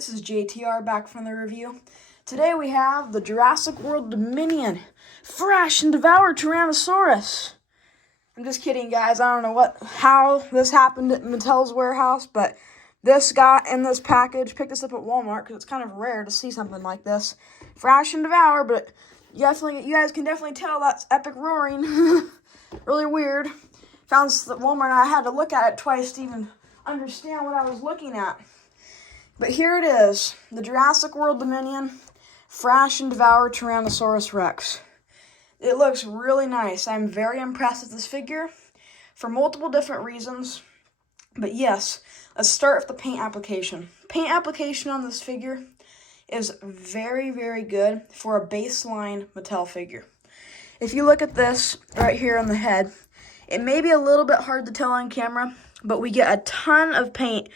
This is JTR back from the review. Today we have the Jurassic World Dominion Thrash'N Devour Tyrannosaurus. I'm just kidding, guys. I don't know how this happened at Mattel's warehouse, but this got in this package. Picked this up at Walmart because it's kind of rare to see something like this. Thrash'N Devour, but you guys can definitely tell that's epic roaring. Really weird. Found this at Walmart and I had to look at it twice to even understand what I was looking at. But here it is, the Jurassic World Dominion Thrash'N Devour Tyrannosaurus Rex. It looks really nice. I'm very impressed with this figure for multiple different reasons. But yes, let's start with the paint application. Paint application on this figure is very, very good for a baseline Mattel figure. If you look at this right here on the head, it may be a little bit hard to tell on camera, but we get a ton of paint,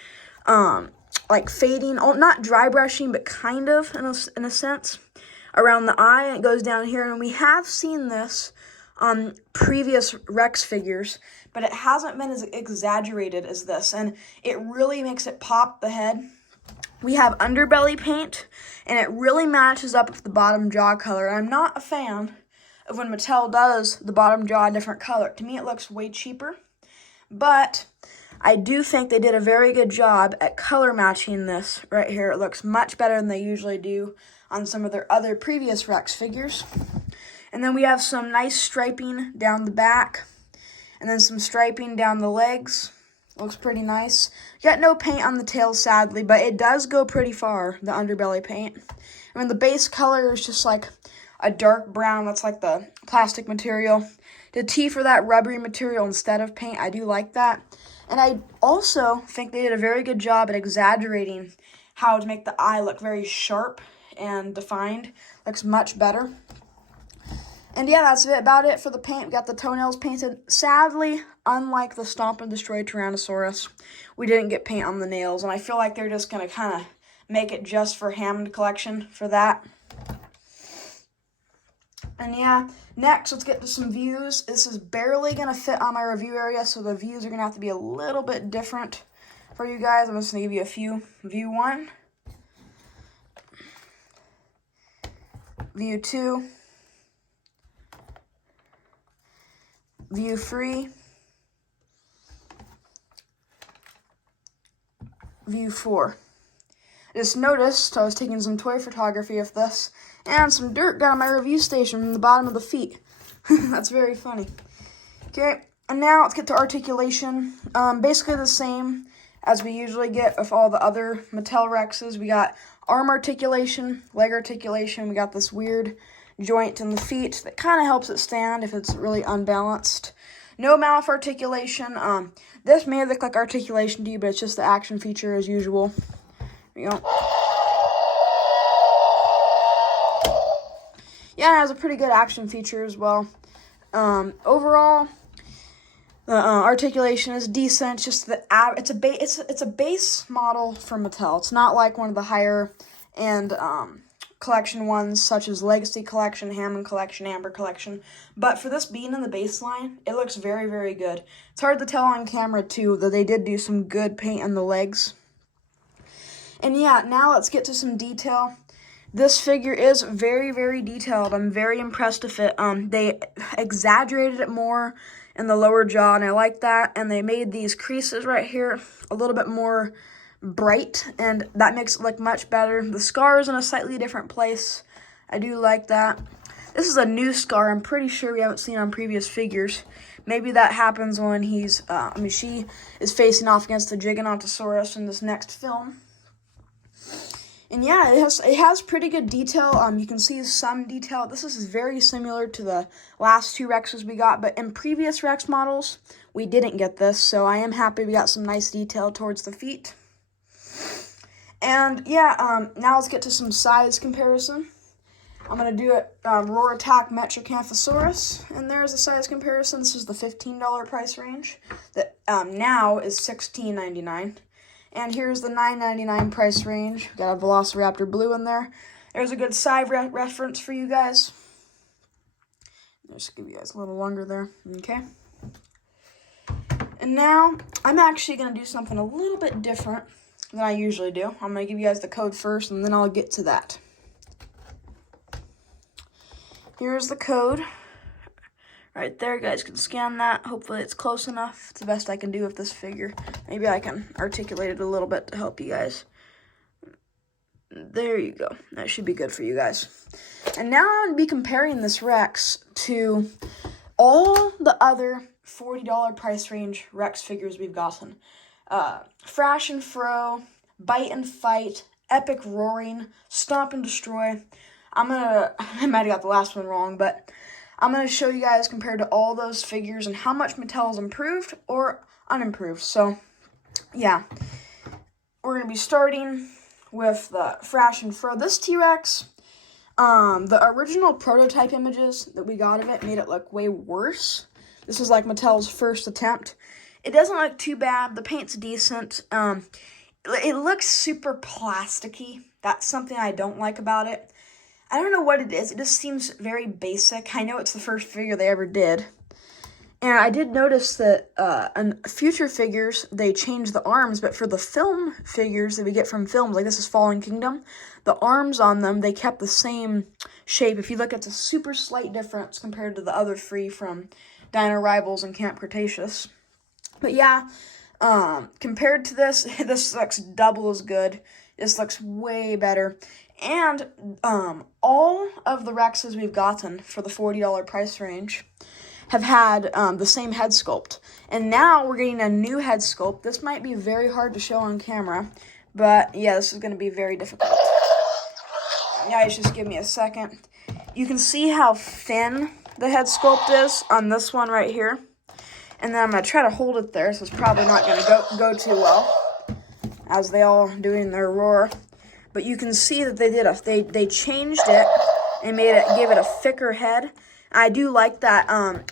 like fading, not dry brushing, but kind of in a sense, around the eye, and it goes down here. And we have seen this on previous Rex figures, but it hasn't been as exaggerated as this, and it really makes it pop the head. We have underbelly paint, and it really matches up with the bottom jaw color. I'm not a fan of when Mattel does the bottom jaw a different color. To me, it looks way cheaper, but I do think they did a very good job at color matching this right here. It looks much better than they usually do on some of their other previous Rex figures. And then we have some nice striping down the back, and then some striping down the legs. Looks pretty nice. Got no paint on the tail, sadly, but it does go pretty far, the underbelly paint. I mean, the base color is just like a dark brown. That's like the plastic material. The T for that rubbery material instead of paint. I do like that. And I also think they did a very good job at exaggerating how to make the eye look very sharp and defined. Looks much better. And yeah, that's about it for the paint. We got the toenails painted. Sadly, unlike the Stomp and Destroy Tyrannosaurus, we didn't get paint on the nails. And I feel like they're just going to kind of make it just for Hammond Collection for that. And yeah, next, let's get to some views. This is barely going to fit on my review area, so the views are going to have to be a little bit different for you guys. I'm just going to give you a few. View 1. View 2. View 3. View 4. Just noticed I was taking some toy photography of this, and some dirt got on my review station from the bottom of the feet. That's very funny. Okay, and now let's get to articulation. Basically the same as we usually get with all the other Mattel Rexes. We got arm articulation, leg articulation. We got this weird joint in the feet that kind of helps it stand if it's really unbalanced. No mouth articulation. This may look like articulation to you, but it's just the action feature as usual. There you go. Yeah, it has a pretty good action feature as well. Overall, the articulation is decent. Just it's a base model from Mattel. It's not like one of the higher end collection ones such as Legacy Collection, Hammond Collection, Amber Collection. But for this being in the baseline, it looks very, very good. It's hard to tell on camera too that they did do some good paint on the legs. And yeah, now let's get to some detail. This figure is very, very detailed. I'm very impressed with it. They exaggerated it more in the lower jaw, and I like that. And they made these creases right here a little bit more bright, and that makes it look much better. The scar is in a slightly different place. I do like that. This is a new scar. I'm pretty sure we haven't seen on previous figures. Maybe that happens when she is facing off against the Giganotosaurus in this next film. And yeah, it has pretty good detail. You can see some detail. This is very similar to the last two Rexes we got, but in previous Rex models, we didn't get this, so I am happy we got some nice detail towards the feet. And yeah, now let's get to some size comparison. I'm going to do it Roar Attack Metrocanthosaurus, and there's a size comparison. This is the $15 price range that now is $16.99. And here's the $9.99 price range. Got a Velociraptor Blue in there. There's a good size reference for you guys. Just give you guys a little longer there. Okay. And now, I'm actually going to do something a little bit different than I usually do. I'm going to give you guys the code first, and then I'll get to that. Here's the code. Right there, you guys can scan that. Hopefully it's close enough. It's the best I can do with this figure. Maybe I can articulate it a little bit to help you guys. There you go. That should be good for you guys. And now I'm going to be comparing this Rex to all the other $40 price range Rex figures we've gotten. Thrash and Fro, Bite and Fight, Epic Roaring, Stomp and Destroy. I might have got the last one wrong, but I'm going to show you guys compared to all those figures and how much Mattel has improved or unimproved. So, yeah. We're going to be starting with the Thrash and Fro. This T-Rex, the original prototype images that we got of it made it look way worse. This is like Mattel's first attempt. It doesn't look too bad. The paint's decent. It looks super plasticky. That's something I don't like about it. I don't know what it is. It just seems very basic. I know it's the first figure they ever did. And I did notice that in future figures, they changed the arms, but for the film figures that we get from films, like this is Fallen Kingdom, the arms on them, they kept the same shape. If you look, it's a super slight difference compared to the other three from Dino Rivals and Camp Cretaceous. But yeah, compared to this, this looks double as good. This looks way better. And all of the Rexes we've gotten for the $40 price range have had the same head sculpt. And now we're getting a new head sculpt. This might be very hard to show on camera, but yeah, this is going to be very difficult. Guys, just give me a second. You can see how thin the head sculpt is on this one right here. And then I'm going to try to hold it there, so it's probably not going to go too well, as they all doing their roar. But you can see that they changed it and gave it a thicker head. I do like that.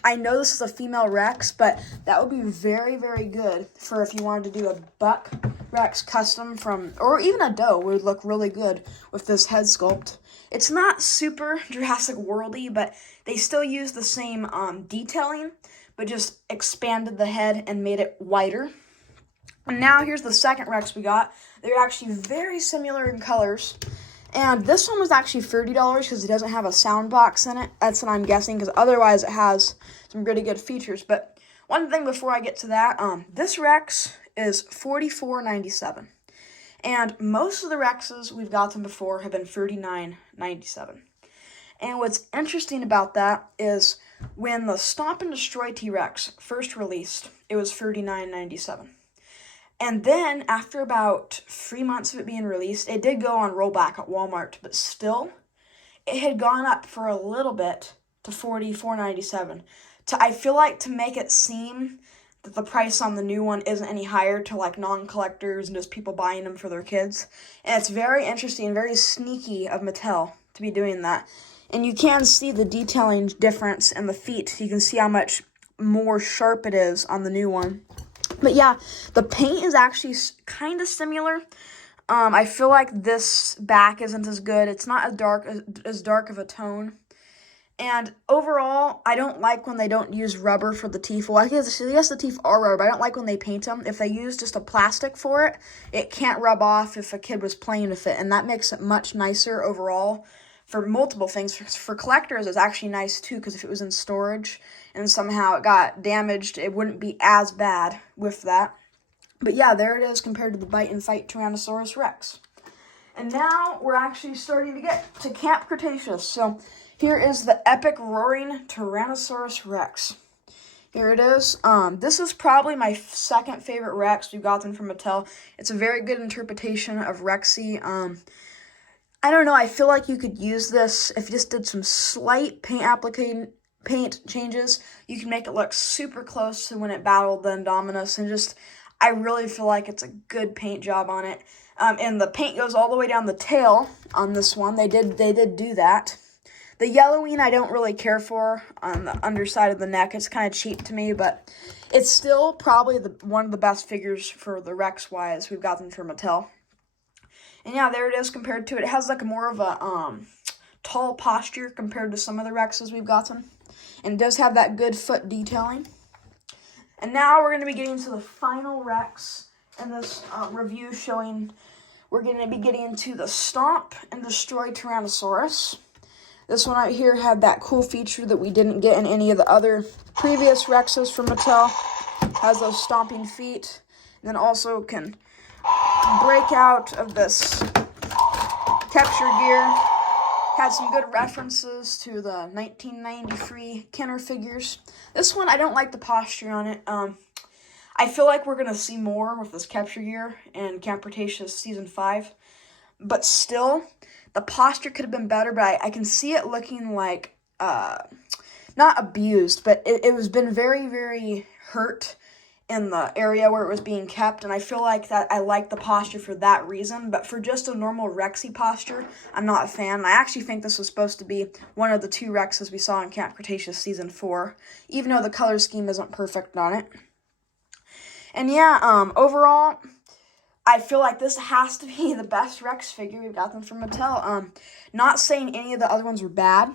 I know this is a female Rex, but that would be very, very good for if you wanted to do a buck Rex custom or even a doe would look really good with this head sculpt. It's not super Jurassic World-y, but they still use the same detailing, but just expanded the head and made it wider. And now here's the second Rex we got. They're actually very similar in colors. And this one was actually $30 because it doesn't have a sound box in it. That's what I'm guessing, because otherwise it has some really good features. But one thing before I get to that, this Rex is $44.97. And most of the Rexes we've gotten before have been $39.97. And what's interesting about that is when the Stomp and Destroy T-Rex first released, it was $39.97. And then, after about 3 months of it being released, it did go on rollback at Walmart, but still, it had gone up for a little bit to $44.97. I feel like to make it seem that the price on the new one isn't any higher to like non-collectors and just people buying them for their kids. And it's very interesting, very sneaky of Mattel to be doing that. And you can see the detailing difference in the feet. You can see how much more sharp it is on the new one. But yeah, the paint is actually kind of similar. I feel like this back isn't as good. It's not as dark of a tone. And overall, I don't like when they don't use rubber for the teeth. Well, I guess the teeth are rubber, but I don't like when they paint them. If they use just a plastic for it, it can't rub off if a kid was playing with it. And that makes it much nicer overall for multiple things. For collectors, it's actually nice too, because if it was in storage and somehow it got damaged, it wouldn't be as bad with that. But yeah, there it is compared to the Bite and Fight Tyrannosaurus Rex. And now we're actually starting to get to Camp Cretaceous. So here is the Epic Roaring Tyrannosaurus Rex. Here it is. This is probably my second favorite Rex we've gotten from Mattel. It's a very good interpretation of Rexy. I don't know, I feel like you could use this if you just did some slight paint changes. You can make it look super close to when it battled the Indominus, and I really feel like it's a good paint job on it. And the paint goes all the way down the tail on this one. They did do that. The yellowing I don't really care for on the underside of the neck. It's kind of cheap to me, but it's still probably one of the best figures for the Rex-wise we've gotten from Mattel. And yeah, there it is compared to it. It has like more of a tall posture compared to some of the Rexes we've gotten. And it does have that good foot detailing. And now we're going to be getting to the final Rex. in this review showing we're going to be getting into the Stomp and Destroy Tyrannosaurus. This one right here had that cool feature that we didn't get in any of the other previous Rexes from Mattel. Has those stomping feet, and then also can break out of this capture gear. Had some good references to the 1993 Kenner figures. This one, I don't like the posture on it. I feel like we're going to see more with this capture gear in Camp Cretaceous Season 5. But still, the posture could have been better, but I can see it looking like, not abused, but it was been very, very hurt in the area where it was being kept, and I feel like that I like the posture for that reason, but for just a normal Rexy posture, I'm not a fan. I actually think this was supposed to be one of the 2 Rexes we saw in Camp Cretaceous Season 4, even though the color scheme isn't perfect on it. And yeah, overall, I feel like this has to be the best Rex figure we've got them from Mattel. Not saying any of the other ones were bad,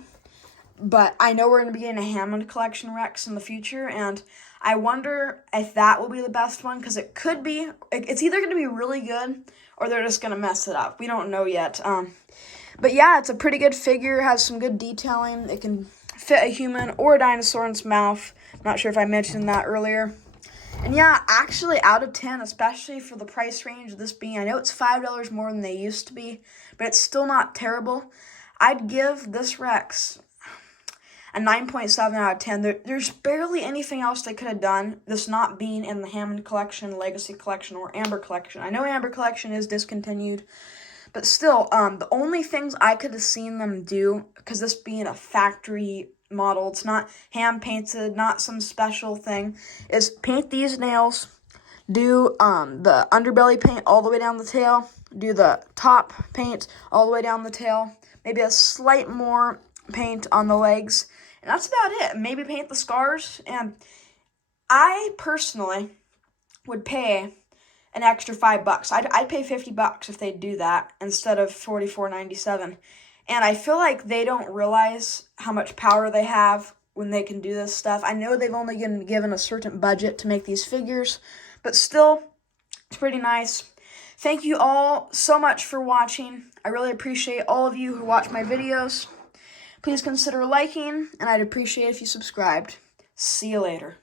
but I know we're going to be getting a Hammond Collection Rex in the future, and I wonder if that will be the best one, because it could be. It's either going to be really good, or they're just going to mess it up. We don't know yet. But yeah, it's a pretty good figure. It has some good detailing. It can fit a human or a dinosaur in its mouth. I'm not sure if I mentioned that earlier. And yeah, actually out of 10, especially for the price range of this being, I know it's $5 more than they used to be, but it's still not terrible. I'd give this Rex a 9.7 out of 10. There's barely anything else they could have done, this not being in the Hammond Collection, Legacy Collection, or Amber Collection. I know Amber Collection is discontinued, but still, the only things I could have seen them do, because this being a factory model, it's not hand-painted, not some special thing, is paint these nails, do the underbelly paint all the way down the tail, do the top paint all the way down the tail, maybe a slight more paint on the legs, and that's about it. Maybe paint the scars, and I personally would pay an extra $5. I'd pay $50 if they'd do that instead of $44.97. And I feel like they don't realize how much power they have when they can do this stuff. I know they've only been given a certain budget to make these figures, but still, it's pretty nice. Thank you all so much for watching. I really appreciate all of you who watch my videos. Please consider liking, and I'd appreciate if you subscribed. See you later.